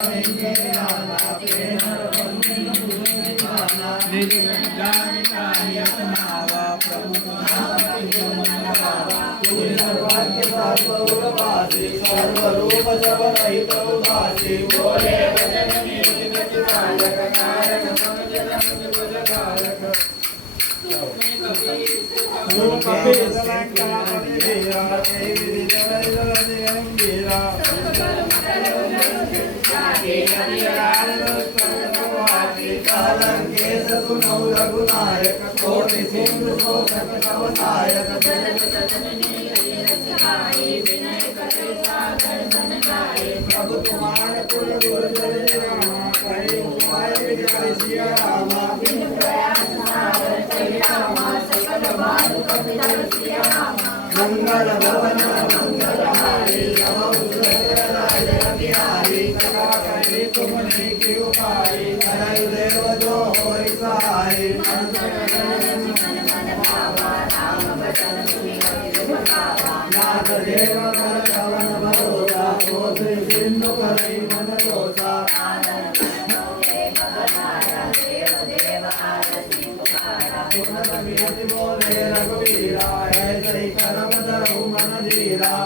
निज गंगानिकायतनावा प्रभु सर्वांग सर्ववासी सर्वरूप सबरहित उदासी बोले वचन नीति कारक कारक मंगल मंगल कारक रूप पे सलंका मंदिरा देवी जय जय अंबिरा कालंके सतुनो रघुनायक कोटि सिंधु शोधक कवनायक प्रभु तुम्हारे कुल गुरुजन रामा कहे उपाय विजय सिया रामा मंगल भवन मंगल हारी तुमने की उपाय करई देव जो होई सहाय नाथ देव कर कवन भरोसा कोस सिंधु करई मन दोषा बोले रघुवीरा ऐसे करम धरऊ मन धीरा